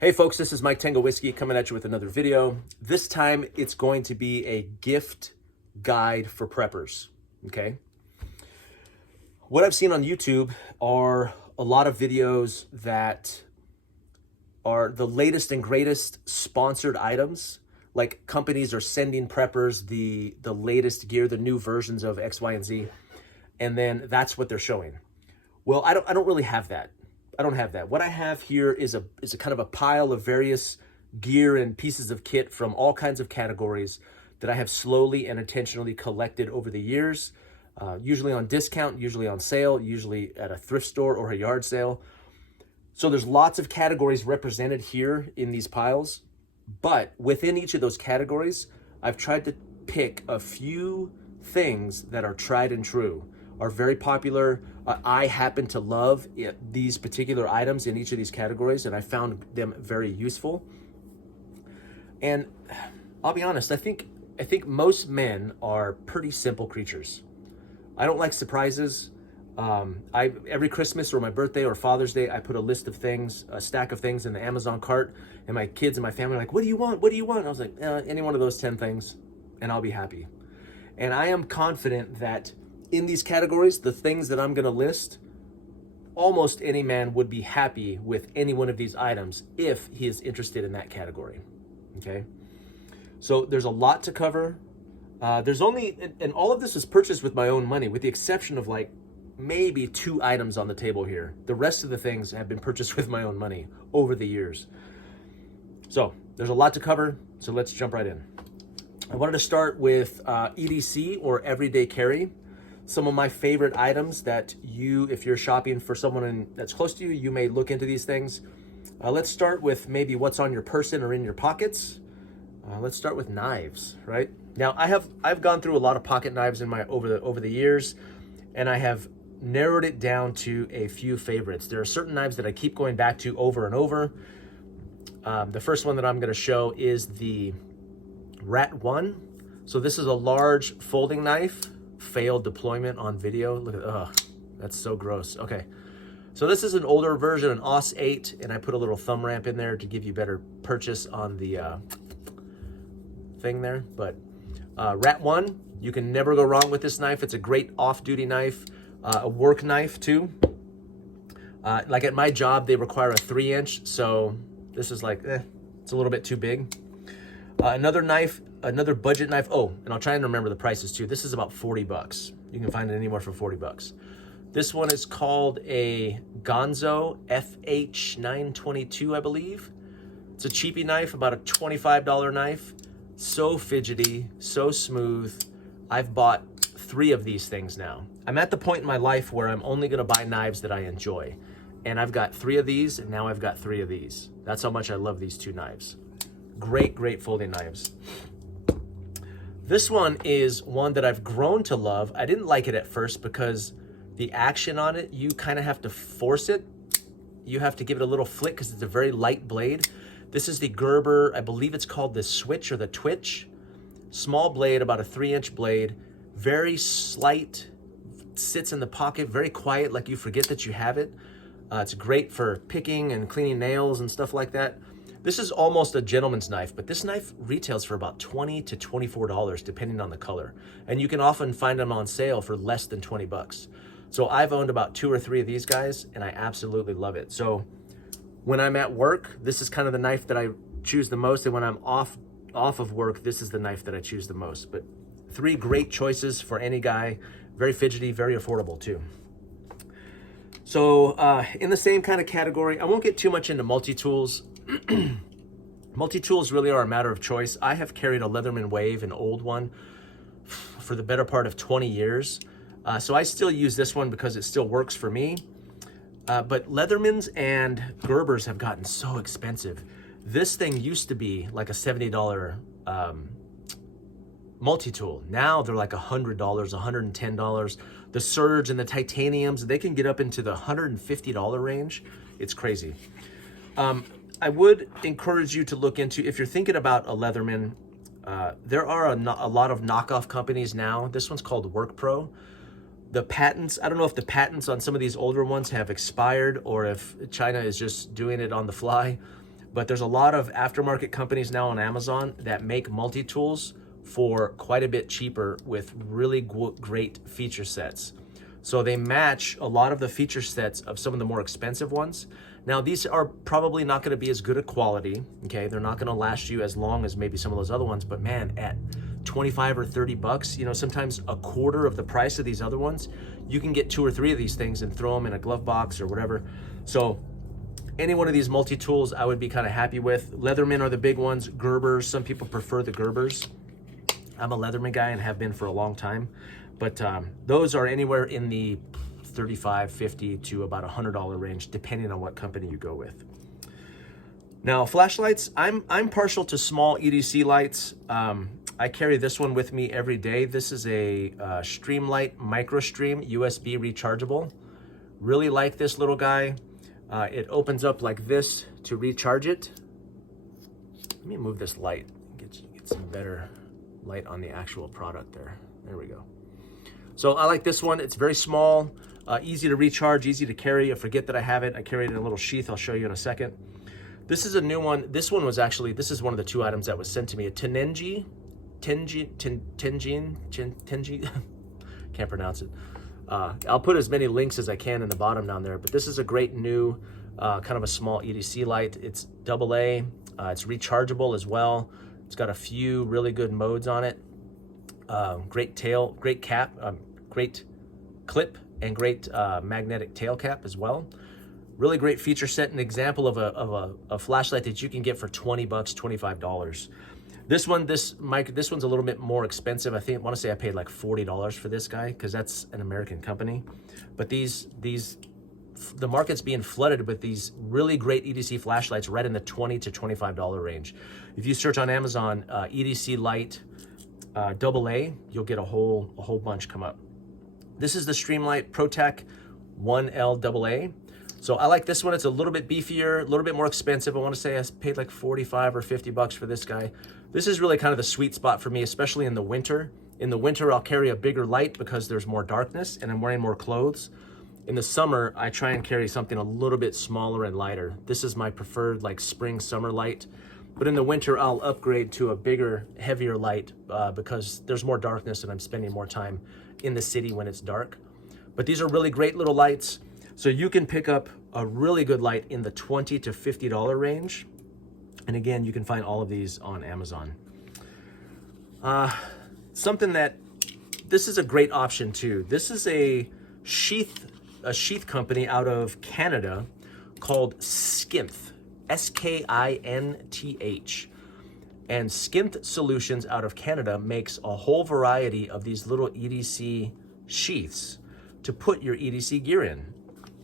Hey folks, this is Mike Tango Whiskey coming at you with another video. This time it's going to be a gift guide for preppers, okay? What I've seen on YouTube are a lot of videos that are the latest and greatest sponsored items. Like companies are sending preppers the latest gear, the new versions of X, Y, and Z, and then that's what they're showing. Well, I don't really have that. I don't have that. What I have here is a kind of a pile of various gear and pieces of kit from all kinds of categories that I have slowly and intentionally collected over the years, usually on discount, usually on sale, usually at a thrift store or a yard sale. So there's lots of categories represented here in these piles, but within each of those categories, I've tried to pick a few things that are tried and true, are very popular. I happen to love these particular items in each of these categories, and I found them very useful. And I'll be honest, I think most men are pretty simple creatures. I don't like surprises. Every Christmas or my birthday or Father's Day, I put a list of things, a stack of things in the Amazon cart, and my kids and my family are like, "What do you want? What do you want?" And I was like, any one of those 10 things, and I'll be happy. And I am confident that in these categories, the things that I'm gonna list, almost any man would be happy with any one of these items if he is interested in that category, okay? So there's a lot to cover. There's only, and all of this was purchased with my own money, with the exception of like maybe 2 items on the table here. The rest of the things have been purchased with my own money over the years. So there's a lot to cover, so let's jump right in. I wanted to start with EDC, or everyday carry. Some of my favorite items that if you're shopping for someone that's close to you, you may look into these things. Let's start with maybe what's on your person or in your pockets. Let's start with knives, right? Now, I've gone through a lot of pocket knives in over the years, and I have narrowed it down to a few favorites. There are certain knives that I keep going back to over and over. The first one that I'm going to show is the Rat 1. So this is a large folding knife. Failed deployment on video. Look at, that's so gross. Okay, so this is an older version, an AUS 8, and I put a little thumb ramp in there to give you better purchase on the thing there. But Rat 1, you can never go wrong with this knife. It's a great off-duty knife, a work knife too. Like at my job, they require a 3-inch, so this is like, it's a little bit too big. Another knife, another budget knife. Oh, and I'll try and remember the prices too. This is about 40 bucks. You can find it anywhere for 40 bucks. This one is called a Gonzo FH922, I believe. It's a cheapy knife, about a $25 knife. So fidgety, so smooth. I've bought 3 of these things now. I'm at the point in my life where I'm only gonna buy knives that I enjoy. And I've got 3 of these, and now I've got 3 of these. That's how much I love these 2 knives. Great folding knives. This one is one that I've grown to love. I didn't like it at first because the action on it, you kind of have to force it. You have to give it a little flick because it's a very light blade. This is the Gerber, I believe it's called the Switch or the Twitch. Small blade, about a 3-inch blade. Very slight, sits in the pocket, very quiet, like you forget that you have it. It's great for picking and cleaning nails and stuff like that. This is almost a gentleman's knife, but this knife retails for about $20 to $24, depending on the color. And you can often find them on sale for less than 20 bucks. So I've owned about 2 or 3 of these guys, and I absolutely love it. So when I'm at work, this is kind of the knife that I choose the most. And when I'm off of work, this is the knife that I choose the most. But 3 great choices for any guy. Very fidgety, very affordable too. So in the same kind of category, I won't get too much into multi-tools. Multi-tools really are a matter of choice. I have carried a Leatherman Wave, an old one, for the better part of 20 years. So I still use this one because it still works for me. But Leathermans and Gerbers have gotten so expensive. This thing used to be like a $70 multi-tool. Now they're like $100, $110. The Surge and the Titaniums, they can get up into the $150 range. It's crazy. I would encourage you to look into, if you're thinking about a Leatherman, there are a lot of knockoff companies now. This one's called Work Pro. The patents, I don't know if the patents on some of these older ones have expired or if China is just doing it on the fly, but there's a lot of aftermarket companies now on Amazon that make multi-tools for quite a bit cheaper with really great feature sets. So they match a lot of the feature sets of some of the more expensive ones. Now, these are probably not going to be as good a quality, okay? They're not going to last you as long as maybe some of those other ones, but man, at 25 or 30 bucks, you know, sometimes a quarter of the price of these other ones, you can get 2 or 3 of these things and throw them in a glove box or whatever. So any one of these multi-tools I would be kind of happy with. Leatherman are the big ones. Gerbers, some people prefer the Gerbers. I'm a Leatherman guy and have been for a long time, but those are anywhere in the $35, $50 to about $100 range, depending on what company you go with. Now, flashlights, I'm partial to small EDC lights. I carry this one with me every day. This is a Streamlight MicroStream USB rechargeable. Really like this little guy. It opens up like this to recharge it. Let me move this light, get some better light on the actual product there. There we go. So I like this one. It's very small, easy to recharge, easy to carry. I forget that I have it. I carry it in a little sheath. I'll show you in a second. This is a new one. This one was actually, this is one of the 2 items that was sent to me. A Tenji, can't pronounce it. I'll put as many links as I can in the bottom down there, but this is a great new, kind of a small EDC light. It's AA, it's rechargeable as well. It's got a few really good modes on it. Great tail, great cap, great clip, and great magnetic tail cap as well. Really great feature set, an example of a flashlight that you can get for 20 bucks, $25. This one's a little bit more expensive. I want to say I paid like $40 for this guy because that's an American company. But the market's being flooded with these really great EDC flashlights right in the $20 to $25 range. If you search on Amazon, EDC light AA, you'll get a whole bunch come up. This is the Streamlight ProTech 1L AA. So I like this one. It's a little bit beefier, a little bit more expensive. I want to say I paid like 45 or 50 bucks for this guy. This is really kind of the sweet spot for me, especially in the winter. In the winter, I'll carry a bigger light because there's more darkness and I'm wearing more clothes. In the summer, I try and carry something a little bit smaller and lighter. This is my preferred like spring, summer light. But in the winter, I'll upgrade to a bigger, heavier light because there's more darkness and I'm spending more time in the city when it's dark. But these are really great little lights. So you can pick up a really good light in the $20 to $50 range. And again, you can find all of these on Amazon. This is a great option too. This is a sheath company out of Canada called Skinth, S-K-I-N-T-H. And Skinth Solutions out of Canada makes a whole variety of these little EDC sheaths to put your EDC gear in.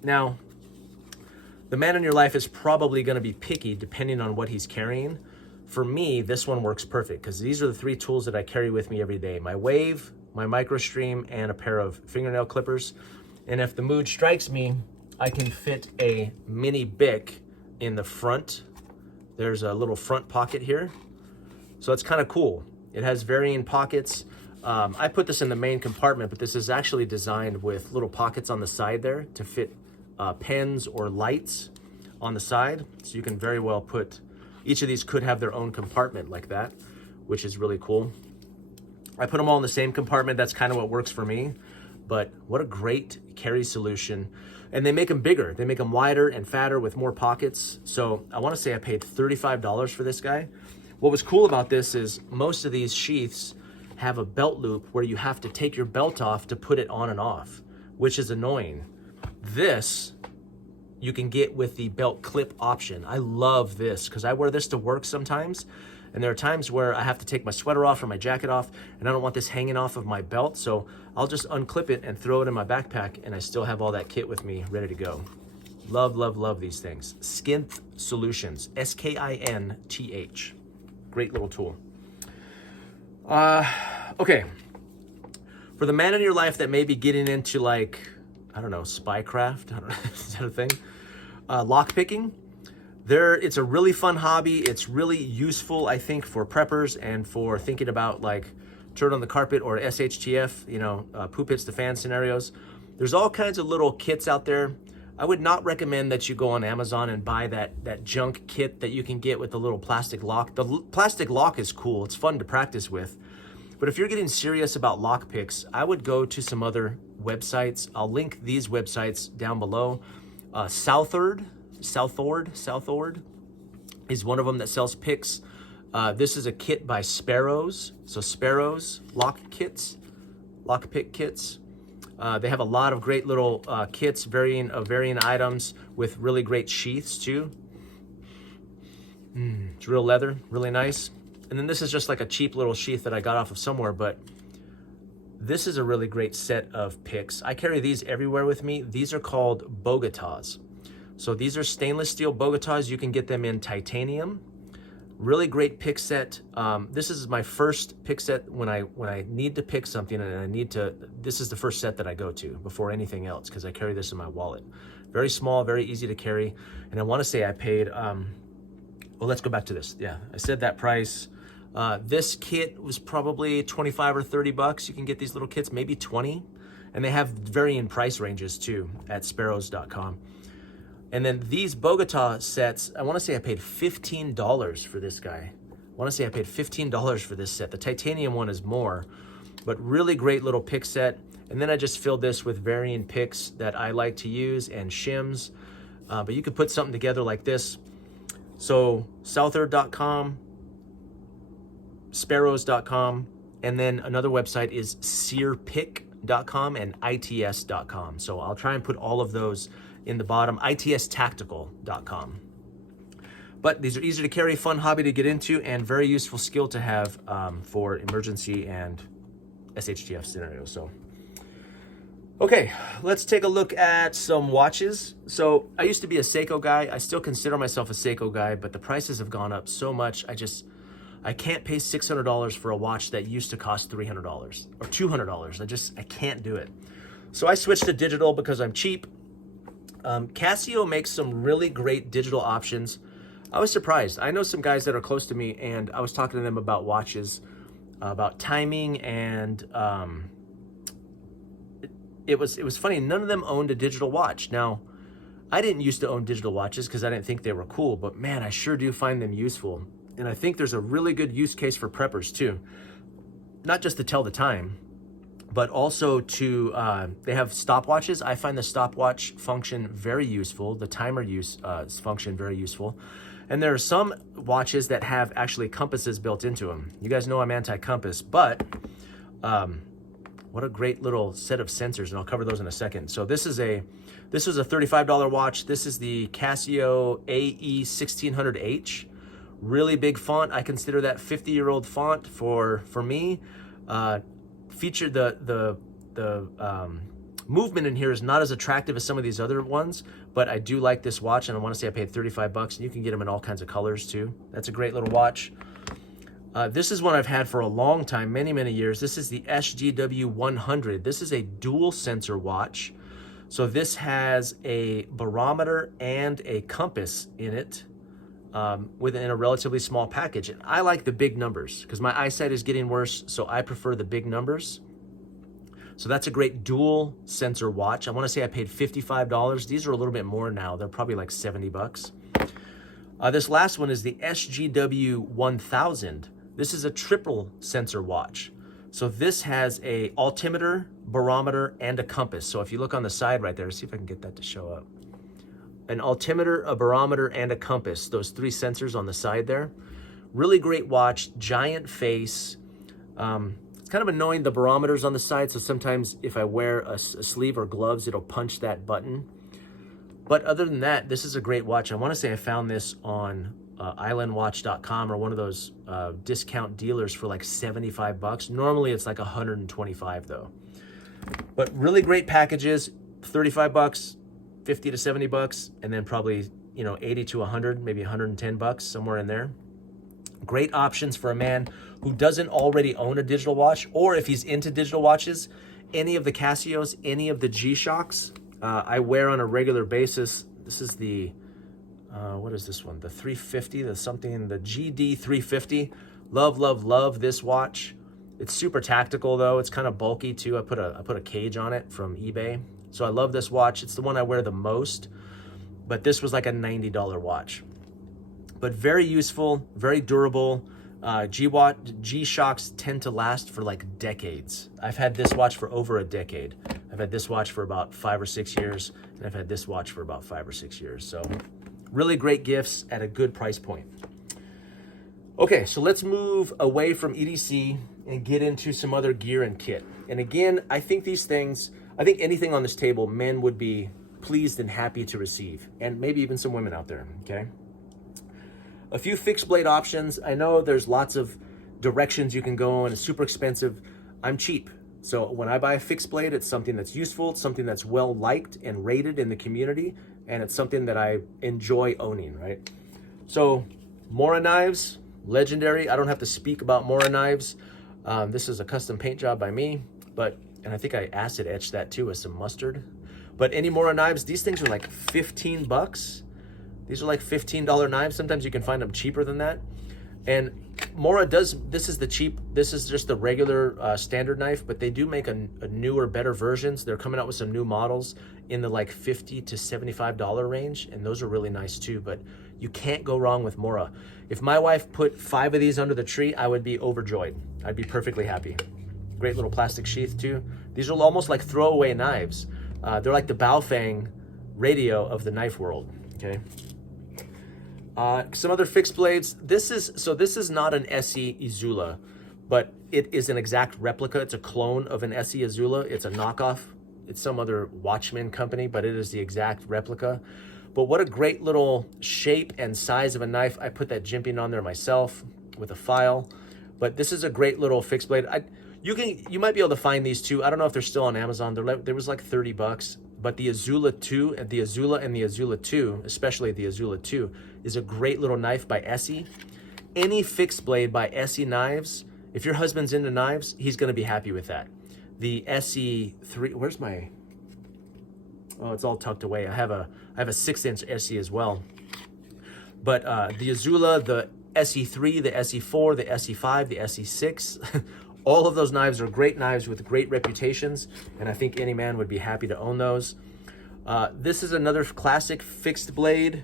Now, the man in your life is probably going to be picky depending on what he's carrying. For me, this one works perfect because these are the 3 tools that I carry with me every day. My Wave, my MicroStream, and a pair of fingernail clippers. And if the mood strikes me, I can fit a mini Bic in the front. There's a little front pocket here. So it's kind of cool. It has varying pockets. I put this in the main compartment, but this is actually designed with little pockets on the side there to fit pens or lights on the side. So you can very well put, each of these could have their own compartment like that, which is really cool. I put them all in the same compartment. That's kind of what works for me, but what a great carry solution. And they make them bigger. They make them wider and fatter with more pockets. So I want to say I paid $35 for this guy. What was cool about this is most of these sheaths have a belt loop where you have to take your belt off to put it on and off, which is annoying. This you can get with the belt clip option. I love this because I wear this to work sometimes, and there are times where I have to take my sweater off or my jacket off and I don't want this hanging off of my belt, so I'll just unclip it and throw it in my backpack and I still have all that kit with me ready to go. Love, love, love these things. Skinth Solutions, S-K-I-N-T-H. Great little tool. Okay, for the man in your life that may be getting into like, I don't know, spycraft, I don't know, is that a thing? Lockpicking. It's a really fun hobby. It's really useful, I think, for preppers and for thinking about like turd on the carpet or SHTF, poop hits the fan scenarios. There's all kinds of little kits out there. I would not recommend that you go on Amazon and buy that junk kit that you can get with the little plastic lock. The plastic lock is cool. It's fun to practice with. But if you're getting serious about lock picks, I would go to some other websites. I'll link these websites down below. Southord is one of them that sells picks. This is a kit by Sparrows. So Sparrows lock pick kits. They have a lot of great little kits, varying items with really great sheaths too. It's real leather, really nice. And then this is just like a cheap little sheath that I got off of somewhere, but this is a really great set of picks. I carry these everywhere with me. These are called bogotás. So these are stainless steel bogotás. You can get them in titanium. Really great pick set. This is my first pick set when I need to pick something, and this is the first set that I go to before anything else, because I carry this in my wallet. Very small, very easy to carry. And I want to say I paid, well, let's go back to this. Yeah, I said that price. This kit was probably 25 or 30 bucks. You can get these little kits, maybe 20. And they have varying price ranges too at sparrows.com. And then these Bogota sets, I want to say I paid $15 for this guy. I want to say I paid $15 for this set. The titanium one is more, but really great little pick set. And then I just filled this with varying picks that I like to use and shims. But you could put something together like this. So southord.com, sparrows.com, and then another website is searpick.com and its.com. So I'll try and put all of those in the bottom, itstactical.com. But these are easy to carry, fun hobby to get into, and very useful skill to have for emergency and SHTF scenarios. So, okay, let's take a look at some watches. So I used to be a Seiko guy. I still consider myself a Seiko guy, but the prices have gone up so much. I can't pay $600 for a watch that used to cost $300 or $200. I can't do it. So I switched to digital because I'm cheap. Casio makes some really great digital options. I was surprised. I know some guys that are close to me, and I was talking to them about watches, about timing, and it was funny. None of them owned a digital watch. Now, I didn't used to own digital watches because I didn't think they were cool, but man, I sure do find them useful. And I think there's a really good use case for preppers too. Not just to tell the time, but also to, they have stopwatches. I find the stopwatch function very useful. The timer use function very useful. And there are some watches that have actually compasses built into them. You guys know I'm anti-compass, but what a great little set of sensors, and I'll cover those in a second. So this was a $35 watch. This is the Casio AE1600H. Really big font. I consider that 50-year-old font for me. Featured the movement in here is not as attractive as some of these other ones, but I do like this watch, and I want to say I paid 35 bucks, and you can get them in all kinds of colors too. That's a great little watch. This is one I've had for a long time, many years. This is the SGW100. This is a dual sensor watch. So this has a barometer and a compass in it. Within a relatively small package. And I like the big numbers because my eyesight is getting worse, so I prefer the big numbers. So that's a great dual sensor watch. I want to say I paid $55. These are a little bit more now. They're probably like 70 bucks. This last one is the SGW1000. This is a triple sensor watch. So this has a altimeter, barometer, and a compass. So if you look on the side right there, see if I can get that to show up. An altimeter, a barometer, and a compass. Those three sensors on the side there. Really great watch, giant face. It's kind of annoying, the barometer's on the side, so sometimes if I wear a sleeve or gloves, it'll punch that button. But other than that, this is a great watch. I want to say I found this on islandwatch.com or one of those discount dealers for like 75 bucks. Normally it's like 125 though. But really great packages, 35 bucks. 50 to 70 bucks, and then probably, 80 to 100, maybe 110 bucks, somewhere in there. Great options for a man who doesn't already own a digital watch, or if he's into digital watches, any of the Casios, any of the G-Shocks, I wear on a regular basis. This is the, what is this one? The 350, the GD 350. Love this watch. It's super tactical though. It's kind of bulky too. I put a cage on it from eBay. So I love this watch. It's the one I wear the most, but this was like a $90 watch. But very useful, very durable. G-Shocks tend to last for like decades. I've had this watch for over a decade. I've had this watch for about 5 or 6 years, and I've had this watch for about 5 or 6 years. So really great gifts at a good price point. Okay, so let's move away from EDC and get into some other gear and kit. And again, I think these things, I think anything on this table, men would be pleased and happy to receive, and maybe even some women out there, okay? A few fixed blade options. I know there's lots of directions you can go and it's super expensive. I'm cheap. So when I buy a fixed blade, it's something that's useful, it's something that's well liked and rated in the community, and it's something that I enjoy owning, right? So Mora knives, legendary. I don't have to speak about Mora knives. This is a custom paint job by me, and I think I acid etched that too with some mustard. But any Mora knives, these things are like 15 bucks. These are like $15 knives. Sometimes you can find them cheaper than that. And Mora does, this is just the regular standard knife, but they do make a newer, better versions. They're coming out with some new models in the like $50 to $75 range, and those are really nice too, but you can't go wrong with Mora. If my wife put 5 of these under the tree, I would be overjoyed. I'd be perfectly happy. Great little plastic sheath too. These are almost like throwaway knives. They're like the Baofeng radio of the knife world, okay? Some other fixed blades. This is not an SE Izula, but it is an exact replica. It's a clone of an SE Izula. It's a knockoff. It's some other Watchman company, but it is the exact replica. But what a great little shape and size of a knife. I put that jimping on there myself with a file. But this is a great little fixed blade. You might be able to find these too. I don't know if they're still on Amazon. There was like 30 bucks. But the Izula 2, the Izula and the Izula 2, especially the Izula 2, is a great little knife by Essie. Any fixed blade by Essie knives, if your husband's into knives, he's going to be happy with that. The Essie 3, where's my, oh, it's all tucked away. I have a 6-inch Essie as well. But the Izula, the Essie 3, the Essie 4, the Essie 5, the Essie 6, all of those knives are great knives with great reputations, and I think any man would be happy to own those. This is another classic fixed blade.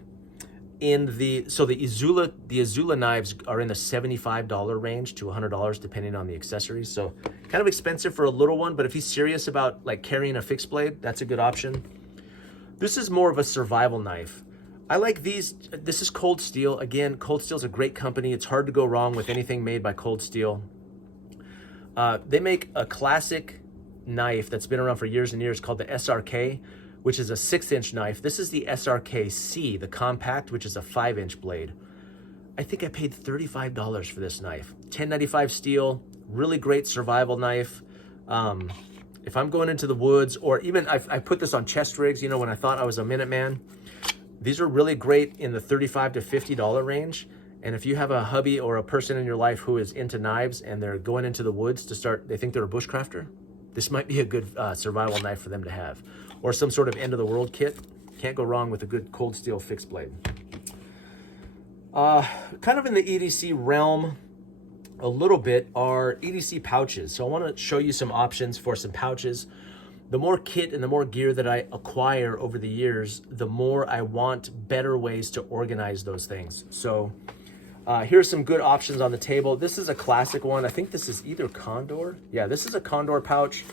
The Izula knives are in the $75 range to $100 depending on the accessories. So kind of expensive for a little one, but if he's serious about like carrying a fixed blade, that's a good option. This is more of a survival knife. I like these. This is Cold Steel. Again, Cold Steel is a great company. It's hard to go wrong with anything made by Cold Steel. They make a classic knife that's been around for years and years called the SRK, which is a 6-inch knife. This is the SRK-C, the compact, which is a 5-inch blade. I think I paid $35 for this knife. 1095 steel, really great survival knife. If I'm going into the woods, or even I put this on chest rigs, you know, when I thought I was a Minuteman. These are really great in the $35 to $50 range. And if you have a hubby or a person in your life who is into knives and they're going into the woods to start, they think they're a bushcrafter, this might be a good survival knife for them to have. Or some sort of end of the world kit. Can't go wrong with a good Cold Steel fixed blade. Kind of in the EDC realm a little bit are EDC pouches. So I want to show you some options for some pouches. The more kit and the more gear that I acquire over the years, the more I want better ways to organize those things. So here's some good options on the table. This is a classic one. I think this is either Condor. Yeah, this is a Condor pouch.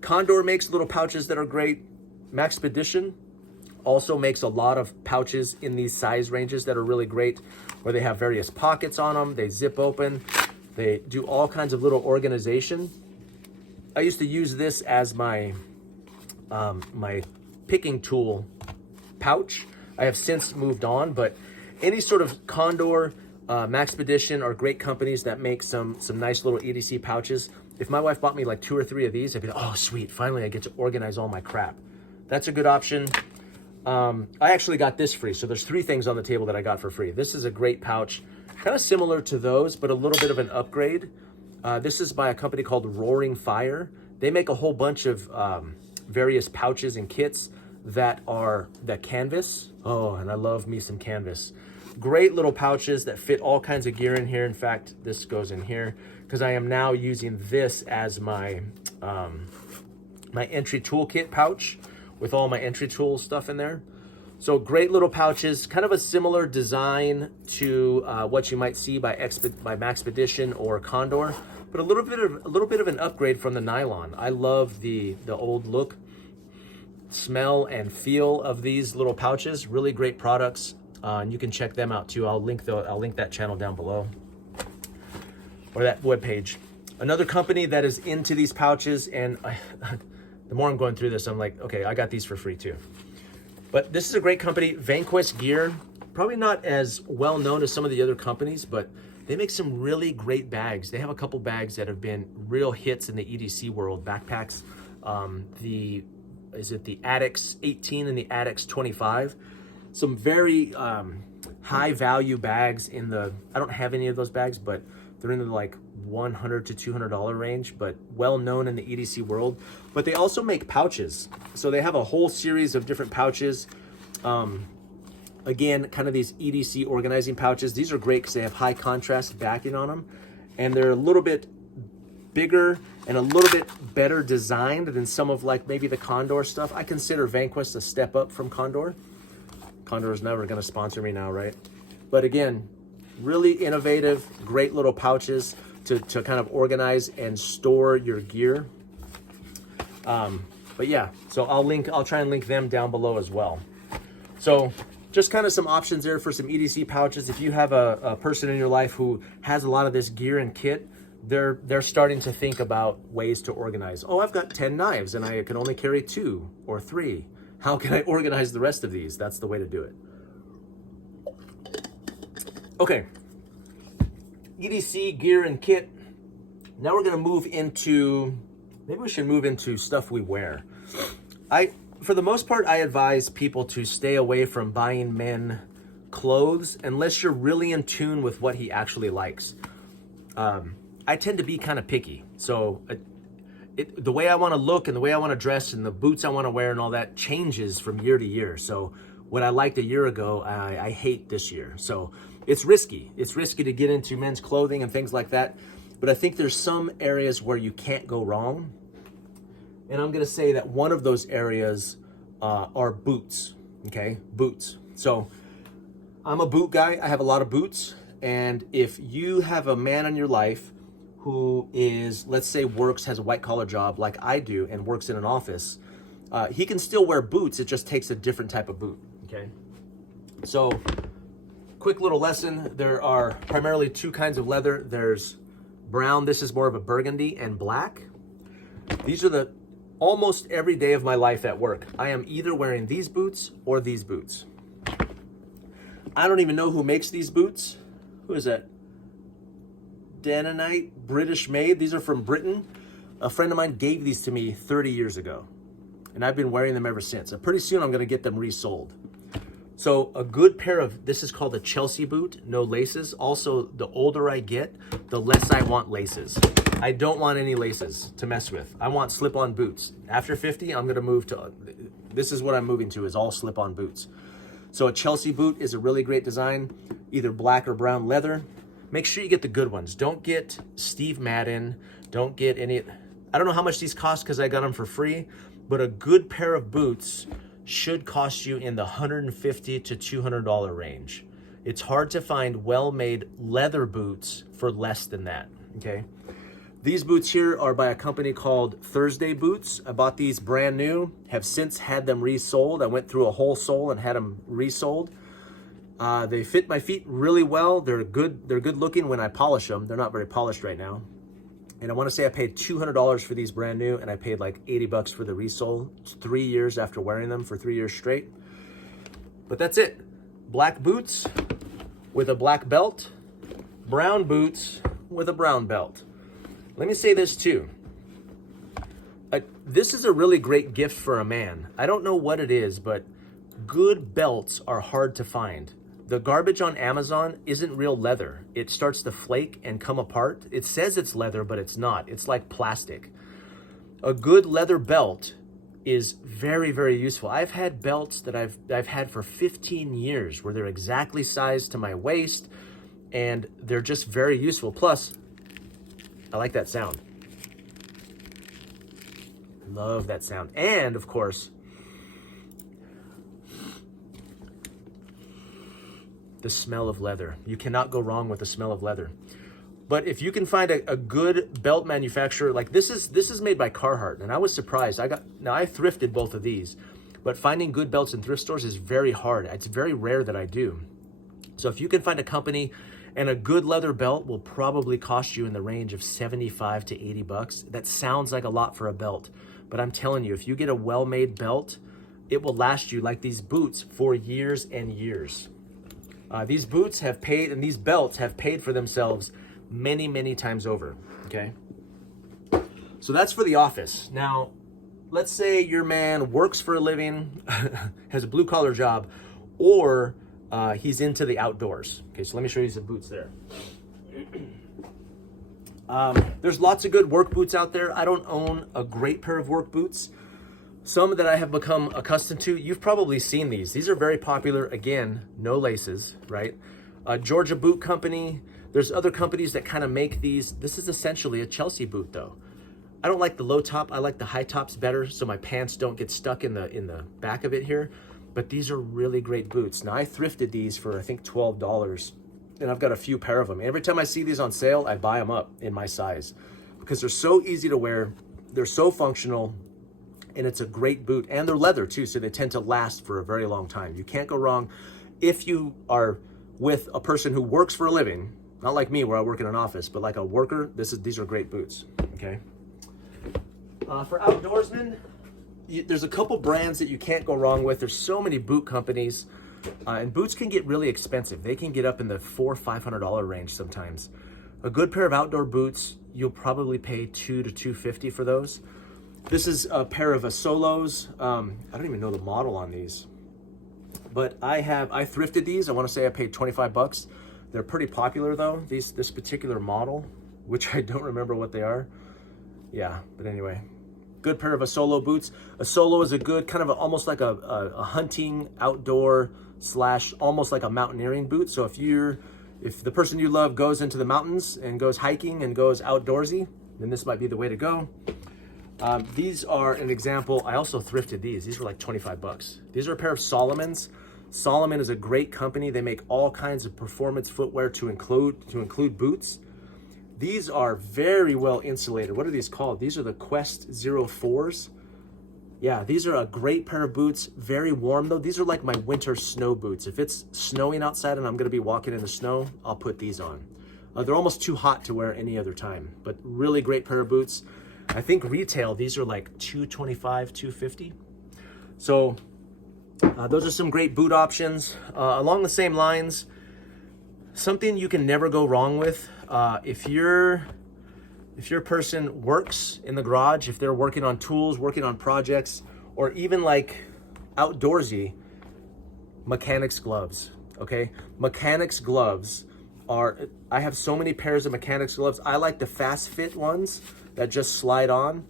Condor makes little pouches that are great. Maxpedition also makes a lot of pouches in these size ranges that are really great, where they have various pockets on them. They zip open. They do all kinds of little organization. I used to use this as my my picking tool pouch. I have since moved on, but any sort of Condor, Maxpedition are great companies that make some nice little EDC pouches. If my wife bought me like 2 or 3 of these, I'd be like, oh, sweet, finally I get to organize all my crap. That's a good option. I actually got this free, so there's 3 things on the table that I got for free. This is a great pouch, kind of similar to those, but a little bit of an upgrade. This is by a company called Roaring Fire. They make a whole bunch of various pouches and kits that are the canvas. Oh, and I love me some canvas. Great little pouches that fit all kinds of gear in here. In fact, this goes in here because I am now using this as my my entry toolkit pouch with all my entry tool stuff in there. So great little pouches, kind of a similar design to what you might see by Maxpedition or Condor, but a little bit of an upgrade from the nylon. I love the old look, smell, and feel of these little pouches. Really great products, and you can check them out too. I'll link that channel down below, or that webpage. Another company that is into these pouches, and the more I'm going through this, I'm like, okay, I got these for free too. But this is a great company, Vanquist Gear. Probably not as well known as some of the other companies, but they make some really great bags. They have a couple bags that have been real hits in the EDC world, backpacks. Is it the Addix 18 and the Addix 25? Some very high value bags in the, I don't have any of those bags, but they're in the like $100 to $200 range, but well known in the EDC world. But they also make pouches. So they have a whole series of different pouches. Again, kind of these EDC organizing pouches. These are great because they have high contrast backing on them, and they're a little bit bigger and a little bit better designed than some of like maybe the Condor stuff. I consider Vanquist a step up from Condor. Condor is never going to sponsor me now, right? But again, really innovative, great little pouches to kind of organize and store your gear. But yeah, so I'll try and link them down below as well. So just kind of some options there for some EDC pouches. If you have a person in your life who has a lot of this gear and kit, they're starting to think about ways to organize. Oh, I've got 10 knives and I can only carry 2 or 3. How can I organize the rest of these? That's the way to do it. Okay, EDC gear and kit. Now we're gonna move into, maybe we should move into stuff we wear. For the most part, I advise people to stay away from buying men clothes unless you're really in tune with what he actually likes. I tend to be kind of picky. So the way I want to look and the way I want to dress and the boots I want to wear and all that changes from year to year. So what I liked a year ago, I hate this year. So it's risky. It's risky to get into men's clothing and things like that. But I think there's some areas where you can't go wrong. And I'm going to say that one of those areas are boots, okay? Boots. So I'm a boot guy. I have a lot of boots. And if you have a man in your life who is, let's say, has a white collar job like I do and works in an office, he can still wear boots. It just takes a different type of boot, okay? So quick little lesson. There are primarily 2 kinds of leather. There's brown. This is more of a burgundy, and black. These are almost every day of my life at work. I am either wearing these boots or these boots. I don't even know who makes these boots. Who is that? Danonite, British made. These are from Britain. A friend of mine gave these to me 30 years ago, and I've been wearing them ever since. And pretty soon I'm gonna get them resold. So a good pair of, this is called a Chelsea boot, no laces. Also, the older I get, the less I want laces. I don't want any laces to mess with. I want slip-on boots. After 50, I'm gonna move to, this is what I'm moving to, is all slip-on boots. So a Chelsea boot is a really great design, either black or brown leather. Make sure you get the good ones. Don't get Steve Madden, don't get any, I don't know how much these cost because I got them for free, but a good pair of boots should cost you in the $150 to $200 range. It's hard to find well-made leather boots for less than that, okay? These boots here are by a company called Thursday Boots. I bought these brand new, have since had them resold. I went through a whole sole and had them resold. They fit my feet really well. They're good looking when I polish them. They're not very polished right now. And I want to say I paid $200 for these brand new, and I paid like 80 bucks for the resole. It's 3 years after wearing them for 3 years straight. But that's it. Black boots with a black belt, brown boots with a brown belt. Let me say this too. This is a really great gift for a man. I don't know what it is, but good belts are hard to find. The garbage on Amazon isn't real leather. It starts to flake and come apart. It says it's leather, but it's not. It's like plastic. A good leather belt is very, very useful. I've had belts that I've had for 15 years where they're exactly sized to my waist, and they're just very useful. Plus, I like that sound. Love that sound. And of course, the smell of leather. You cannot go wrong with the smell of leather. But if you can find a good belt manufacturer, like this is made by Carhartt, and I was surprised. I thrifted both of these, but finding good belts in thrift stores is very hard. It's very rare that I do. So if you can find a company, and a good leather belt will probably cost you in the range of 75 to 80 bucks. That sounds like a lot for a belt, but I'm telling you, if you get a well-made belt, it will last you, like these boots, for years and years. These boots have paid, and these belts have paid for themselves many, many times over, okay? So that's for the office. Now, let's say your man works for a living, has a blue-collar job, or he's into the outdoors. Okay, so let me show you some boots there. There's lots of good work boots out there. I don't own a great pair of work boots. Some that I have become accustomed to, you've probably seen these. These are very popular. Again, no laces, right? Georgia Boot Company. There's other companies that kind of make these. This is essentially a Chelsea boot though. I don't like the low top. I like the high tops better so my pants don't get stuck in the back of it here. But these are really great boots. Now I thrifted these for I think $12, and I've got a few pair of them. Every time I see these on sale, I buy them up in my size because they're so easy to wear, they're so functional, and it's a great boot. And they're leather too, so they tend to last for a very long time. You can't go wrong if you are with a person who works for a living, not like me where I work in an office, but like a worker. These are great boots. Okay. For outdoorsmen, there's a couple brands that you can't go wrong with. There's so many boot companies, and boots can get really expensive. They can get up in the $400-500 range sometimes. A good pair of outdoor boots, you'll probably pay $200 to $250 for those. This is a pair of Solos. I don't even know the model on these, but I thrifted these. I want to say I paid 25 bucks. They're pretty popular though. This particular model, which I don't remember what they are. Yeah, but anyway. Good pair of Solo boots. A Solo is a good kind of almost like a hunting outdoor / almost like a mountaineering boot. So if the person you love goes into the mountains and goes hiking and goes outdoorsy, then this might be the way to go. These are an example. I also thrifted these. These were like 25 bucks. These are a pair of Salomons. Salomon is a great company. They make all kinds of performance footwear to include boots. These are very well insulated. What are these called? These are the Quest 04s. Yeah, these are a great pair of boots. Very warm though. These are like my winter snow boots. If it's snowing outside and I'm gonna be walking in the snow, I'll put these on. They're almost too hot to wear any other time, but really great pair of boots. I think retail, these are like $225, $250. So those are some great boot options. Along the same lines, something you can never go wrong with, if your person works in the garage, if they're working on tools, working on projects, or even like outdoorsy, mechanics gloves, okay? Mechanics gloves I have so many pairs of mechanics gloves. I like the fast fit ones that just slide on.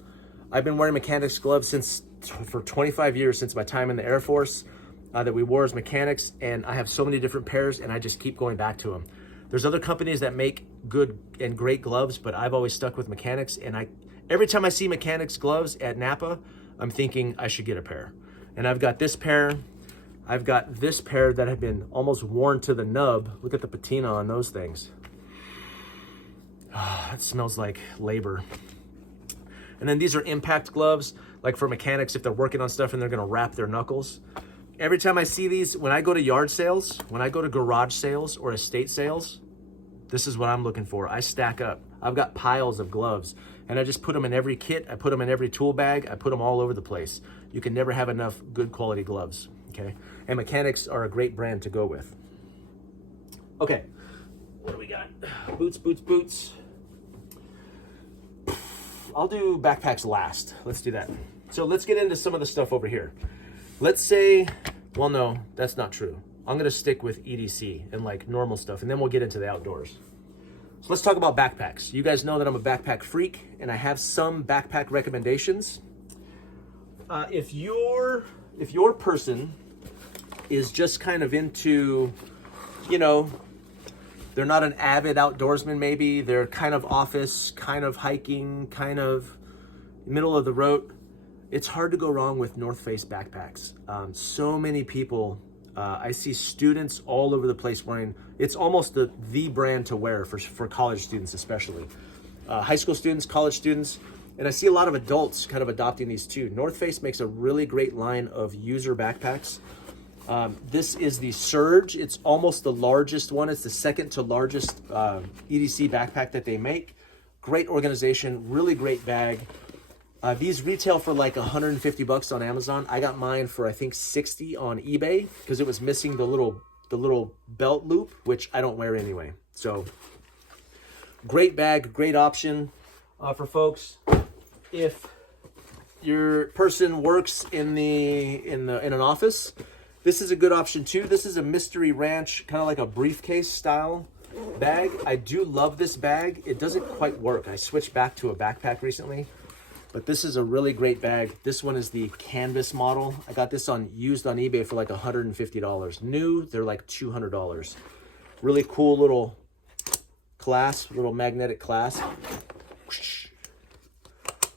I've been wearing mechanics gloves for 25 years, since my time in the Air Force, that we wore as mechanics, and I have so many different pairs and I just keep going back to them. There's other companies that make good and great gloves, but I've always stuck with mechanics, and every time I see mechanics gloves at Napa, I'm thinking I should get a pair. And I've got this pair. I've got this pair that have been almost worn to the nub. Look at the patina on those things. Oh, it smells like labor. And then these are impact gloves, like for mechanics if they're working on stuff and they're gonna wrap their knuckles. Every time I see these, when I go to yard sales, when I go to garage sales or estate sales, this is what I'm looking for. I stack up. I've got piles of gloves, and I just put them in every kit. I put them in every tool bag. I put them all over the place. You can never have enough good quality gloves, okay? And mechanics are a great brand to go with. Okay, what do we got? Boots, boots, boots. I'll do backpacks last. Let's do that. So let's get into some of the stuff over here. Let's say, well, no, that's not true. I'm gonna stick with EDC and like normal stuff, and then we'll get into the outdoors. So let's talk about backpacks. You guys know that I'm a backpack freak, and I have some backpack recommendations. If your person is just kind of into, they're not an avid outdoorsman maybe, they're kind of office, kind of hiking, kind of middle of the road, It's hard to go wrong with North Face backpacks. So many people, I see students all over the place wearing, it's almost the brand to wear for college students especially. High school students, college students, and I see a lot of adults kind of adopting these too. North Face makes a really great line of user backpacks. This is the Surge. It's almost the largest one. It's the second to largest EDC backpack that they make. Great organization, really great bag. These retail for like 150 bucks on Amazon. I got mine for I think 60 on eBay because it was missing the little belt loop, which I don't wear anyway. So great bag, great option for folks. If your person works in an office, this is a good option too. This is a Mystery Ranch, kind of like a briefcase style bag. I do love this bag. It doesn't quite work. I switched back to a backpack recently. But this is a really great bag. This one is the canvas model. I got this used on eBay for like $150. New, they're like $200. Really cool little clasp, little magnetic clasp.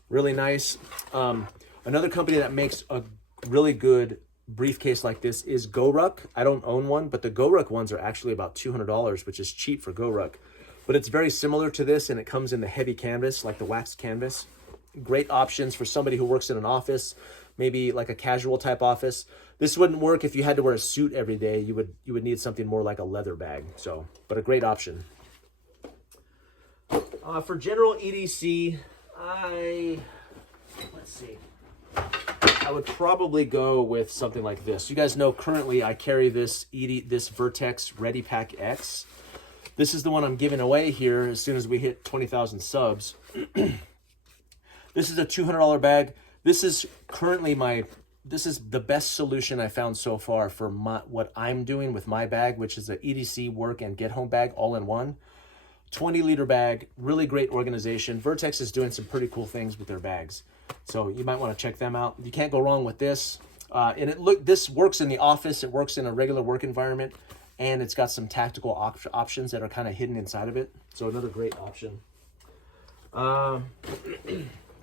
Really nice. Another company that makes a really good briefcase like this is Goruck. I don't own one, but the Goruck ones are actually about $200, which is cheap for Goruck. But it's very similar to this, and it comes in the heavy canvas, like the waxed canvas. Great options for somebody who works in an office, maybe like a casual type office. This wouldn't work if you had to wear a suit every day. You would need something more like a leather bag. So, but a great option. For general EDC, let's see. I would probably go with something like this. You guys know currently I carry this Vertx Ready Pack X. This is the one I'm giving away here as soon as we hit 20,000 subs. This is a $200 bag. This is currently this is the best solution I found so far for what I'm doing with my bag, which is an EDC work and get home bag all in one. 20-liter bag, really great organization. Vertx is doing some pretty cool things with their bags. So you might want to check them out. You can't go wrong with this. And this works in the office, it works in a regular work environment, and it's got some tactical options that are kind of hidden inside of it. So another great option.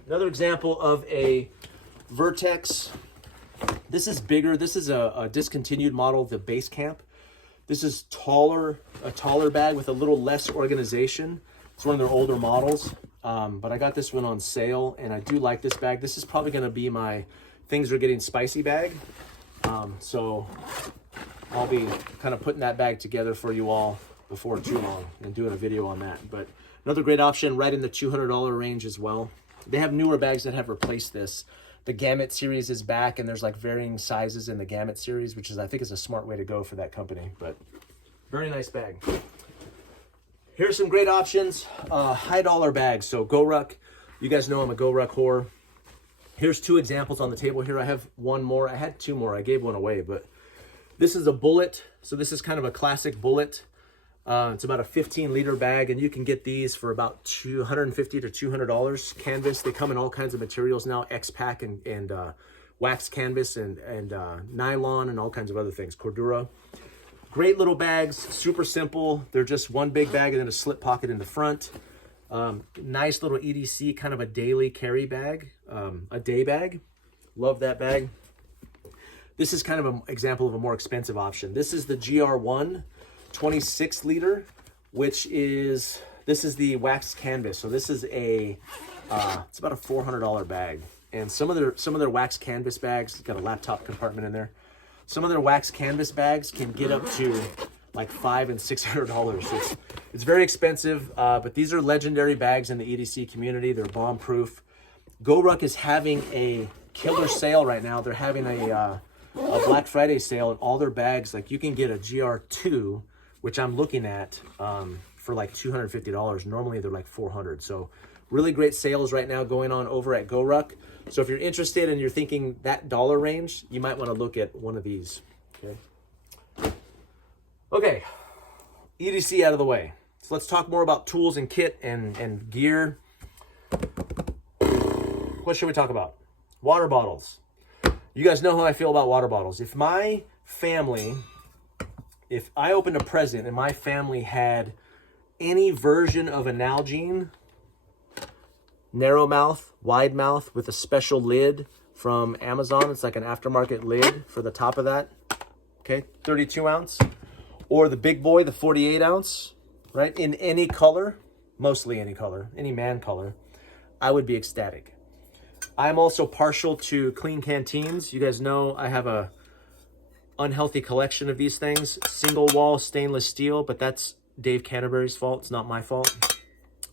Another example of a Vertx. This is bigger. This is a discontinued model, the Base Camp. This is a taller bag with a little less organization. It's one of their older models, but I got this one on sale, and I do like this bag. This is probably going to be my things are getting spicy bag. So I'll be kind of putting that bag together for you all before too long and doing a video on that. But another great option, right in the $200 range as well. They have newer bags that have replaced this. The Gamut series is back, and there's like varying sizes in the Gamut series, which is I think is a smart way to go for that company. But very nice bag. Here's some great options. High dollar bags. So Goruck, you guys know I'm a Goruck whore. Here's two examples on the table here. I have one more. I had two more. I gave one away, but this is a Bullet. So this is kind of a classic Bullet. It's about a 15-liter bag, and you can get these for about $150 to $200. Canvas. They come in all kinds of materials now, X-Pack and wax canvas and nylon and all kinds of other things, Cordura. Great little bags, super simple. They're just one big bag and then a slip pocket in the front. Nice little EDC, kind of a daily carry bag, a day bag. Love that bag. This is kind of an example of a more expensive option. This is the GR1 26 liter, which is, this is the waxed canvas. So this is a, it's about a $400 bag. And some of their waxed canvas bags, got a laptop compartment in there. Some of their waxed canvas bags can get up to like $500 and $600. It's very expensive, but these are legendary bags in the EDC community. They're bomb proof. Goruck is having a killer sale right now. They're having a Black Friday sale, and all their bags, like you can get a GR2, which I'm looking at for like $250. Normally they're like $400. So really great sales right now going on over at Goruck. So if you're interested and you're thinking that dollar range, you might want to look at one of these. Okay, EDC out of the way. So let's talk more about tools and kit and gear. What should we talk about? Water bottles. You guys know how I feel about water bottles. If I opened a present and my family had any version of a Nalgene, narrow mouth, wide mouth with a special lid, from Amazon. It's like an aftermarket lid for the top of that. Okay, 32 ounce. Or the big boy, the 48 ounce, right? In any color, mostly any color, any man color, I would be ecstatic. I'm also partial to clean canteens. You guys know I have a unhealthy collection of these things. Single wall stainless steel, but that's Dave Canterbury's fault. It's not my fault.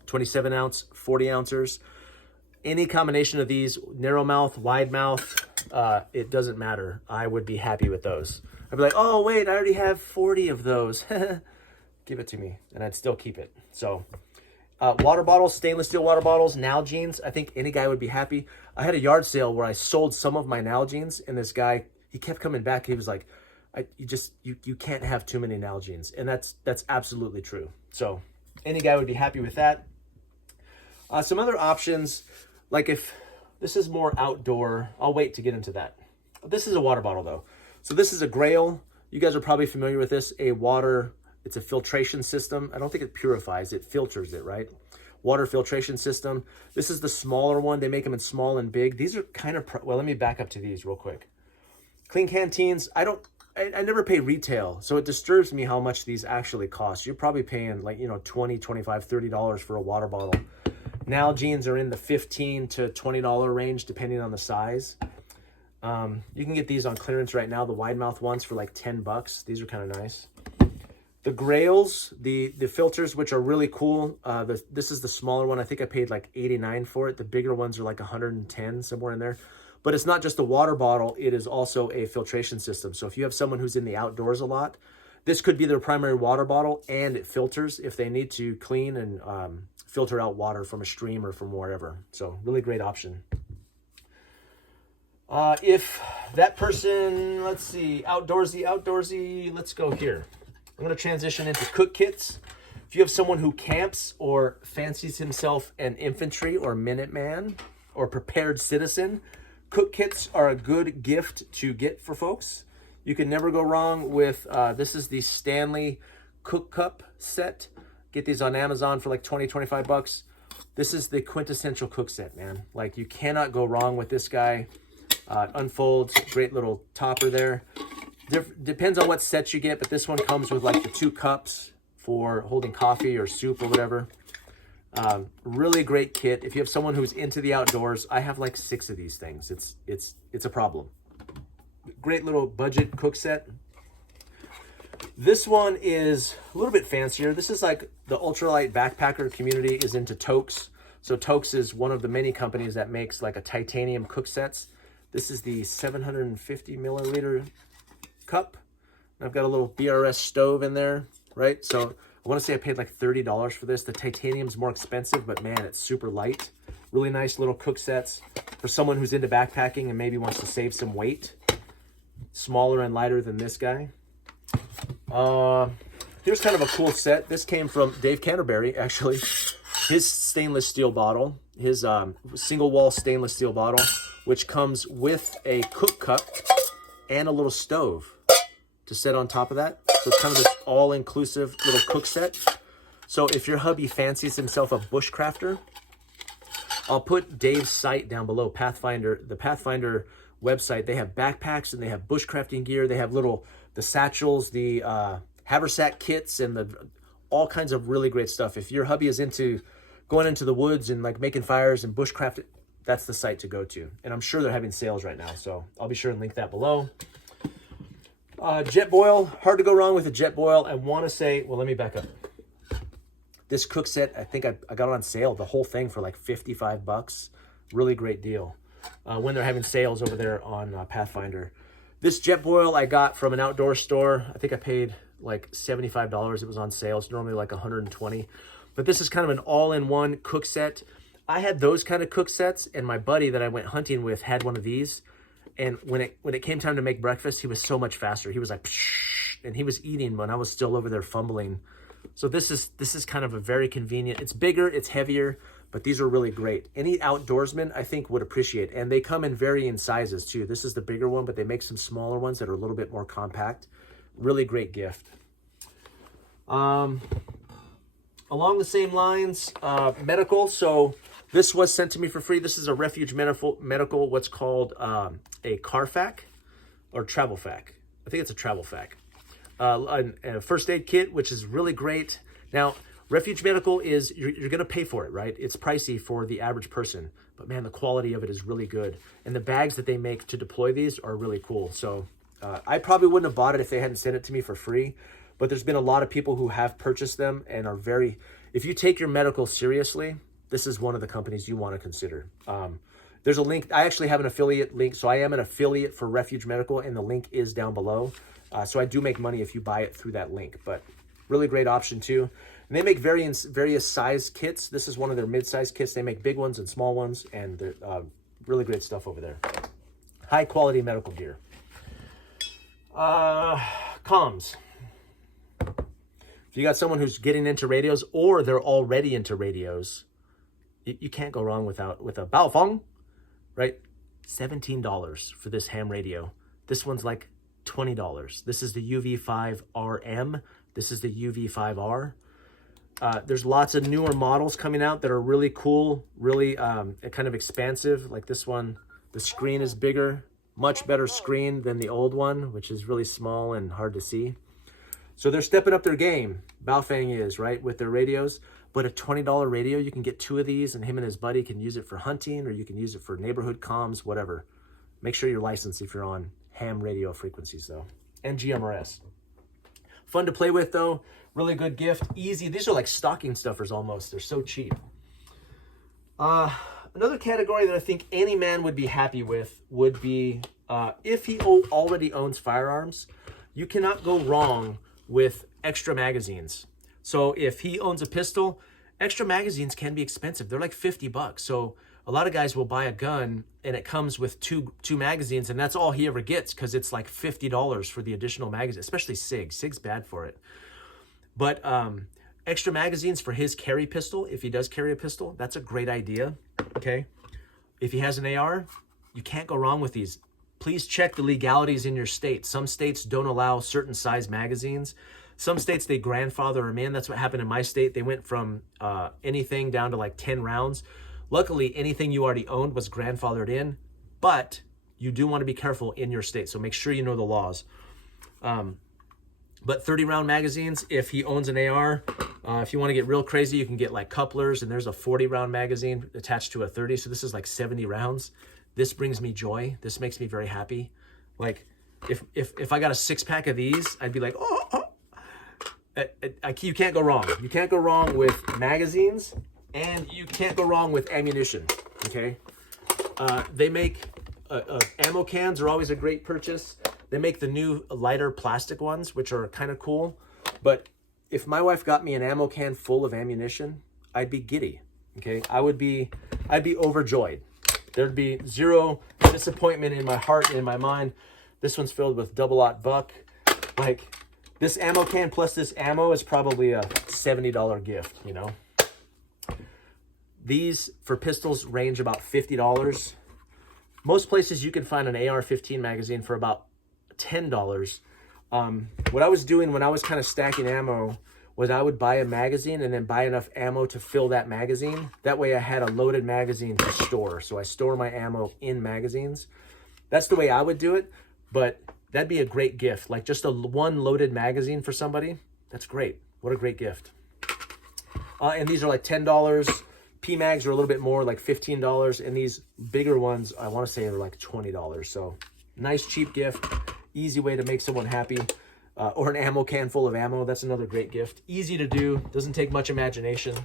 27 ounce, 40 ounces. Any combination of these, narrow mouth, wide mouth, it doesn't matter. I would be happy with those. I'd be like, oh, wait, I already have 40 of those. Give it to me, and I'd still keep it. So water bottles, stainless steel water bottles, Nalgene's, I think any guy would be happy. I had a yard sale where I sold some of my Nalgene's, and this guy, he kept coming back. He was like, you can't have too many Nalgene's, and that's absolutely true. So any guy would be happy with that. Some other options, like if this is more outdoor, I'll wait to get into that. This is a water bottle though. So this is a Grail. You guys are probably familiar with this. It's a filtration system. I don't think it purifies, it filters it, right? Water filtration system. This is the smaller one. They make them in small and big. These are kind of, well, let me back up to these real quick. Clean canteens, I never pay retail, so it disturbs me how much these actually cost. You're probably paying like, $20, $25, $30 for a water bottle. Nalgene's are in the $15 to $20 range, depending on the size. You can get these on clearance right now, the wide mouth ones for like $10. These are kind of nice. The Grails, the filters, which are really cool. This is the smaller one. I think I paid like $89 for it. The bigger ones are like $110, somewhere in there. But it's not just a water bottle, it is also a filtration system. So if you have someone who's in the outdoors a lot, this could be their primary water bottle, and it filters if they need to clean and filter out water from a stream or from wherever. So really great option. If that person, let's see, outdoorsy, let's go here. I'm going to transition into cook kits. If you have someone who camps or fancies himself an infantry or Minuteman or prepared citizen, cook kits are a good gift to get for folks. You can never go wrong with, this is the Stanley cook cup set. Get these on Amazon for like 20, 25 bucks. This is the quintessential cook set, man. Like, you cannot go wrong with this guy. Unfolds, great little topper there. Depends on what set you get, but this one comes with like the 2 cups for holding coffee or soup or whatever. Really great kit. If you have someone who's into the outdoors, I have like 6 of these things. It's a problem. Great little budget cook set. This one is a little bit fancier. This is like the ultralight backpacker community is into TOTC. So TOTC is one of the many companies that makes like a titanium cook sets. This is the 750 milliliter cup. I've got a little BRS stove in there, right? So I want to say I paid like $30 for this. The titanium's more expensive, but man, it's super light. Really nice little cook sets for someone who's into backpacking and maybe wants to save some weight. Smaller and lighter than this guy. Here's kind of a cool set. This came from Dave Canterbury, actually. His stainless steel bottle, his single wall stainless steel bottle, which comes with a cook cup and a little stove to set on top of that. So it's kind of this all-inclusive little cook set. So if your hubby fancies himself a bushcrafter, I'll put Dave's site down below, Pathfinder, the Pathfinder website. They have backpacks and they have bushcrafting gear. They have the satchels, the haversack kits, and all kinds of really great stuff. If your hubby is into going into the woods and like making fires and bushcrafting, that's the site to go to. And I'm sure they're having sales right now, so I'll be sure and link that below. Jet boil, hard to go wrong with a jet boil. I want to say, well, let me back up. This cook set, I think I got it on sale, the whole thing for like 55 bucks. Really great deal when they're having sales over there on Pathfinder. This jet boil I got from an outdoor store. I think I paid like $75. It was on sale. It's normally like 120. But this is kind of an all-in-one cook set. I had those kind of cook sets, and my buddy that I went hunting with had one of these. And when it came time to make breakfast, he was so much faster. He was like, psh, and he was eating when I was still over there fumbling. So this is kind of a very convenient. It's bigger, it's heavier, but these are really great. Any outdoorsman, I think, would appreciate. And they come in varying sizes too. This is the bigger one, but they make some smaller ones that are a little bit more compact. Really great gift. Along the same lines, medical. So This was sent to me for free. This is a Refuge Medical, what's called a Carfac or Travel Fac. I think it's a Travel Fac. A first aid kit, which is really great. Now, Refuge Medical is, you're going to pay for it, right? It's pricey for the average person, but man, the quality of it is really good. And the bags that they make to deploy these are really cool. So I probably wouldn't have bought it if they hadn't sent it to me for free, but there's been a lot of people who have purchased them and are very, if you take your medical seriously, this is one of the companies you want to consider. There's a link. I actually have an affiliate link. So I am an affiliate for Refuge Medical, and the link is down below. So I do make money if you buy it through that link, but really great option too. And they make various size kits. This is one of their mid-size kits. They make big ones and small ones, and they're really great stuff over there. High quality medical gear. Comms. If you got someone who's getting into radios or they're already into radios, you can't go wrong with a Baofeng, right? $17 for this ham radio. This one's like $20. This is the UV5RM. This is the UV5R. There's lots of newer models coming out that are really cool, really kind of expansive. Like this one, the screen is bigger, much better screen than the old one, which is really small and hard to see. So they're stepping up their game. Baofeng is, right, with their radios. But a $20 radio, you can get 2 of these, and him and his buddy can use it for hunting, or you can use it for neighborhood comms, whatever. Make sure you're licensed if you're on ham radio frequencies, though, and GMRS. Fun to play with, though. Really good gift. Easy. These are like stocking stuffers almost. They're so cheap. Another category that I think any man would be happy with would be if he already owns firearms, you cannot go wrong with extra magazines. So if he owns a pistol, extra magazines can be expensive. They're like $50. So a lot of guys will buy a gun and it comes with two magazines, and that's all he ever gets because it's like $50 for the additional magazine, especially SIG. SIG's bad for it. But extra magazines for his carry pistol, if he does carry a pistol, that's a great idea, okay? If he has an AR, you can't go wrong with these. Please check the legalities in your state. Some states don't allow certain size magazines. Some states, they grandfather them in. That's what happened in my state. They went from anything down to like 10 rounds. Luckily, anything you already owned was grandfathered in, but you do want to be careful in your state. So make sure you know the laws. But 30-round magazines, if he owns an AR, if you want to get real crazy, you can get like couplers, and there's a 40-round magazine attached to a 30. So this is like 70 rounds. This brings me joy. This makes me very happy. Like if I got a 6-pack of these, I'd be like, oh. You can't go wrong. You can't go wrong with magazines, and you can't go wrong with ammunition, okay? They make, ammo cans are always a great purchase. They make the new lighter plastic ones, which are kind of cool. But if my wife got me an ammo can full of ammunition, I'd be giddy, okay? I'd be overjoyed. There'd be zero disappointment in my heart and in my mind. This one's filled with double-aught buck. Like, this ammo can plus this ammo is probably a $70 gift, you know? These, for pistols, range about $50. Most places you can find an AR-15 magazine for about $10. What I was doing when I was kind of stacking ammo was I would buy a magazine and then buy enough ammo to fill that magazine. That way I had a loaded magazine to store. So I store my ammo in magazines. That's the way I would do it, but that'd be a great gift. Like just one loaded magazine for somebody. That's great. What a great gift. And these are like $10. P-mags are a little bit more, like $15. And these bigger ones, I want to say, are like $20. So nice, cheap gift. Easy way to make someone happy. Or an ammo can full of ammo. That's another great gift. Easy to do. Doesn't take much imagination.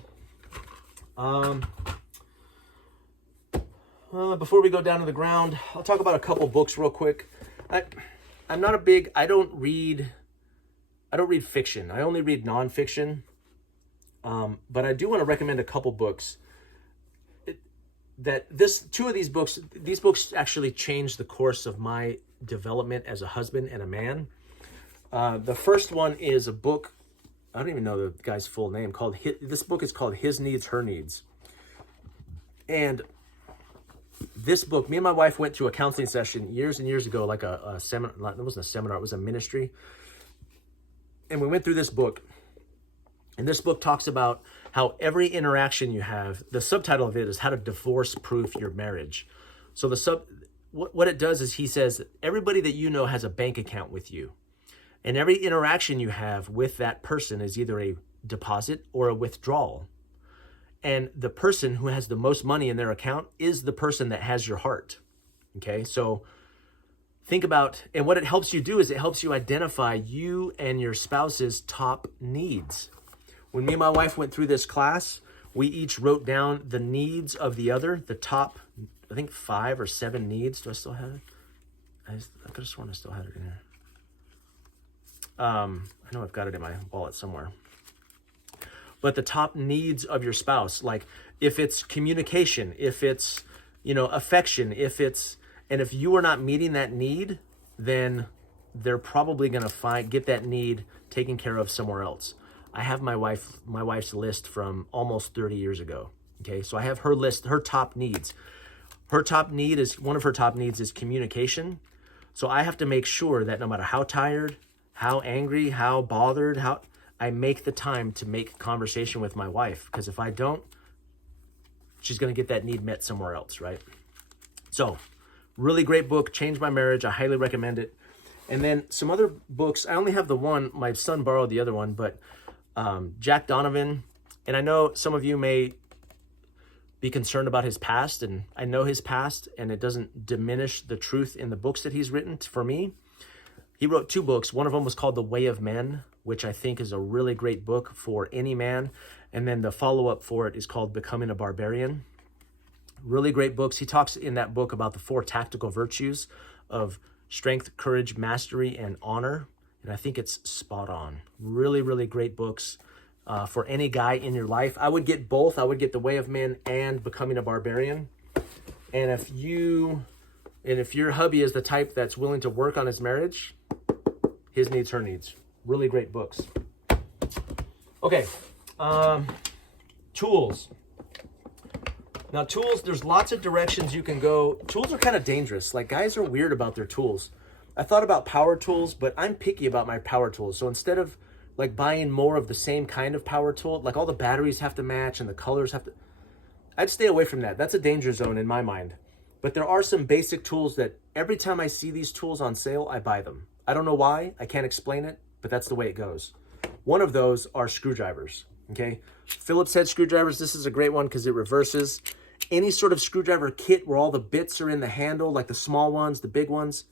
Before we go down to the ground, I'll talk about a couple books real quick. I'm not a big, I don't read fiction. I only read nonfiction. But I do want to recommend a couple books. Two of these books actually changed the course of my development as a husband and a man. The first one is a book, I don't even know the guy's full name, this book is called His Needs, Her Needs. And this book, me and my wife went to a counseling session years and years ago, like a seminar. It wasn't a seminar, it was a ministry. And we went through this book. And this book talks about how every interaction you have, the subtitle of it is How to Divorce Proof Your Marriage. So what it does is he says, everybody that you know has a bank account with you. And every interaction you have with that person is either a deposit or a withdrawal. And the person who has the most money in their account is the person that has your heart. Okay, so think about, and what it helps you do is it helps you identify you and your spouse's top needs. When me and my wife went through this class, we each wrote down the needs of the other, the top, I think 5 or 7 needs. Do I still have it? I could have sworn I still had it in here. I know I've got it in my wallet somewhere. But the top needs of your spouse, like if it's communication, if it's, affection, and if you are not meeting that need, then they're probably going to get that need taken care of somewhere else. I have my wife's list from almost 30 years ago. Okay, so I have her list, her top needs. One of her top needs is communication. So I have to make sure that no matter how tired, how angry, how bothered, I make the time to make conversation with my wife. Because if I don't, she's going to get that need met somewhere else, right? So, really great book, Changed My Marriage. I highly recommend it. And then some other books. I only have the one. My son borrowed the other one, but Jack Donovan. And I know some of you may be concerned about his past, and I know his past, and it doesn't diminish the truth in the books that he's written. For me, he wrote 2 books. One of them was called The Way of Men, which I think is a really great book for any man. And then the follow-up for it is called Becoming a Barbarian. Really great books. He talks in that book about the 4 tactical virtues of strength, courage, mastery, and honor. And I think it's spot on. Really, really great books for any guy in your life. I would get both. I would get The Way of Men and Becoming a Barbarian. And if your hubby is the type that's willing to work on his marriage, his needs, her needs. Really great books. Okay, tools. Now tools, there's lots of directions you can go. Tools are kind of dangerous. Like, guys are weird about their tools. I thought about power tools, but I'm picky about my power tools. So instead of like buying more of the same kind of power tool, like all the batteries have to match and the colors have to, I'd stay away from that. That's a danger zone in my mind. But there are some basic tools that every time I see these tools on sale, I buy them. I don't know why, I can't explain it, but that's the way it goes. One of those are screwdrivers, okay? Phillips head screwdrivers, this is a great one because it reverses. Any sort of screwdriver kit where all the bits are in the handle, like the small ones, the big ones,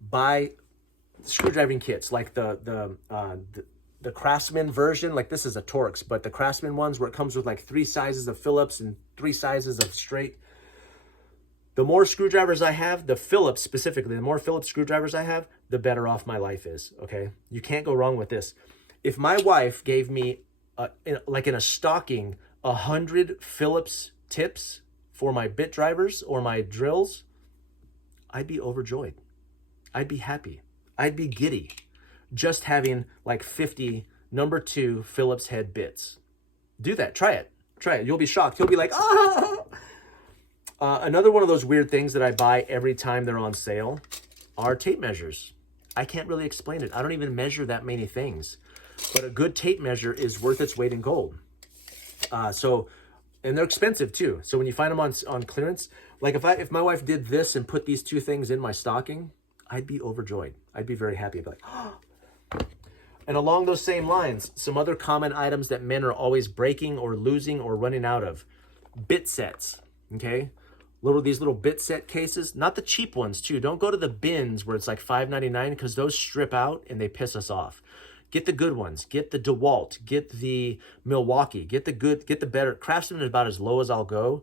buy screwdriving kits, like the Craftsman version. Like, this is a Torx, but the Craftsman ones where it comes with like 3 sizes of Phillips and 3 sizes of straight. The more screwdrivers I have, the Phillips specifically, the more Phillips screwdrivers I have, the better off my life is, okay? You can't go wrong with this. If my wife gave me, like in a stocking, 100 Phillips tips for my bit drivers or my drills, I'd be overjoyed. I'd be happy. I'd be giddy just having like 50 number 2 Phillips head bits. Do that. Try it. You'll be shocked. You'll be like, ah! Another one of those weird things that I buy every time they're on sale are tape measures. I can't really explain it. I don't even measure that many things. But a good tape measure is worth its weight in gold. And they're expensive too. So when you find them on clearance, like if my wife did this and put these 2 things in my stocking, I'd be overjoyed. I'd be very happy. I'd be like, oh. And along those same lines, some other common items that men are always breaking or losing or running out of. Bit sets, okay? These little bit set cases, not the cheap ones too. Don't go to the bins where it's like $5.99 because those strip out and they piss us off. Get the good ones. Get the DeWalt. Get the Milwaukee. Get the better. Craftsman is about as low as I'll go.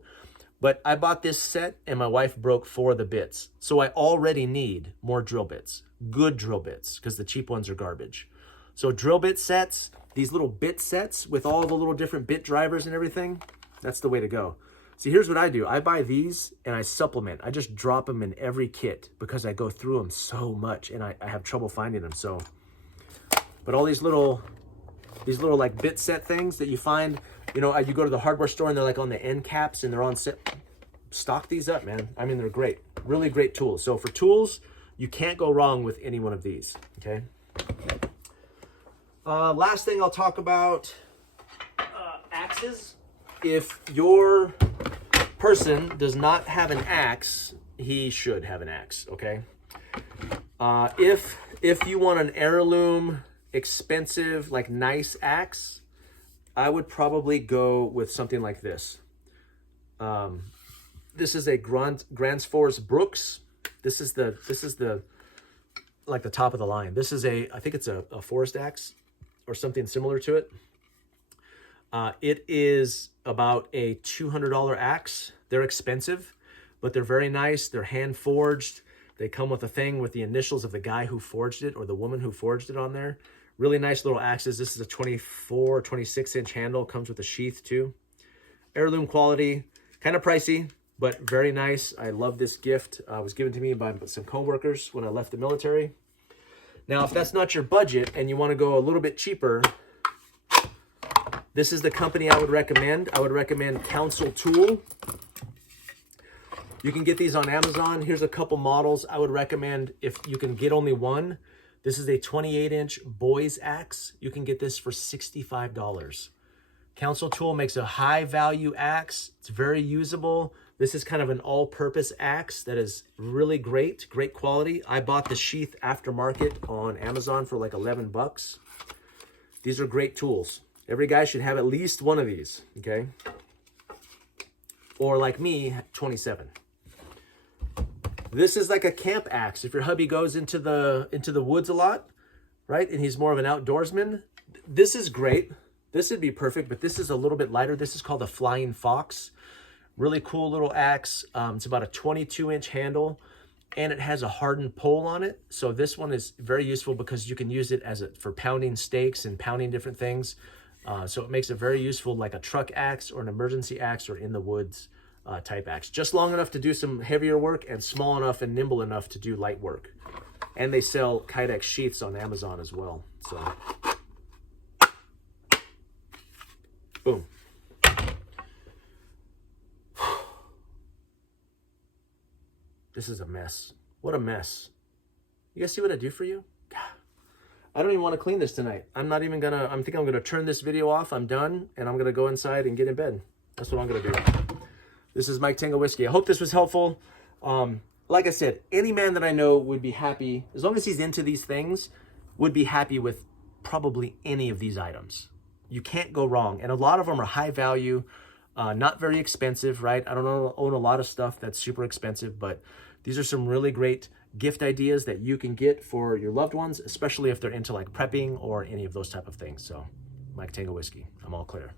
But I bought this set and my wife broke 4 of the bits. So I already need more drill bits. Good drill bits, because the cheap ones are garbage. So drill bit sets, these little bit sets with all the little different bit drivers and everything, that's the way to go. See, here's what I do. I buy these and I supplement. I just drop them in every kit because I go through them so much and I have trouble finding them. So, but all these little like bit set things that you find, you go to the hardware store and they're like on the end caps and they're on set. Stock these up, man. I mean, they're great. Really great tools. So for tools, you can't go wrong with any one of these, okay? Last thing I'll talk about, axes. If your person does not have an axe, he should have an axe, okay? If you want an heirloom, expensive, like nice axe, I would probably go with something like this. This is a Grand Force Brooks. This is the like the top of the line. This is I think it's a forest axe or something similar to it. It is about a $200 axe. They're expensive, but they're very nice. They're hand forged. They come with a thing with the initials of the guy who forged it or the woman who forged it on there. Really nice little axes. This is a 24, 26-inch handle. Comes with a sheath too. Heirloom quality, kind of pricey, but very nice. I love this gift. It was given to me by some coworkers when I left the military. Now, if that's not your budget and you want to go a little bit cheaper, this is the company I would recommend. I would recommend Council Tool. You can get these on Amazon. Here's a couple models. I would recommend, if you can get only one, this is a 28-inch boys axe. You can get this for $65. Council Tool makes a high-value axe. It's very usable. This is kind of an all-purpose axe that is really great quality. I bought the sheath aftermarket on Amazon for like 11 bucks. These are great tools. Every guy should have at least one of these, okay? Or like me, 27. This is like a camp axe. If your hubby goes into the woods a lot, right, and he's more of an outdoorsman, this is great. This would be perfect, but this is a little bit lighter. This is called a Flying Fox. Really cool little axe. It's about a 22-inch handle, and it has a hardened pole on it. So this one is very useful because you can use it for pounding steaks and pounding different things. So it makes it very useful, like a truck axe or an emergency axe or in the woods type axe. Just long enough to do some heavier work and small enough and nimble enough to do light work. And they sell Kydex sheaths on Amazon as well. So, boom. This is a mess. What a mess. You guys see what I do for you? God. I don't even want to clean this tonight. I'm not even gonna, I think I'm gonna turn this video off. I'm done, and I'm gonna go inside and get in bed. That's what I'm gonna do. This is Mike Tango Whiskey. I hope this was helpful. Like I said, any man that I know would be happy, as long as he's into these things, would be happy with probably any of these items. You can't go wrong. And a lot of them are high value, not very expensive, right? I don't own a lot of stuff that's super expensive, but these are some really great gift ideas that you can get for your loved ones, especially if they're into like prepping or any of those type of things. So, Mike Tango Whiskey, I'm all clear.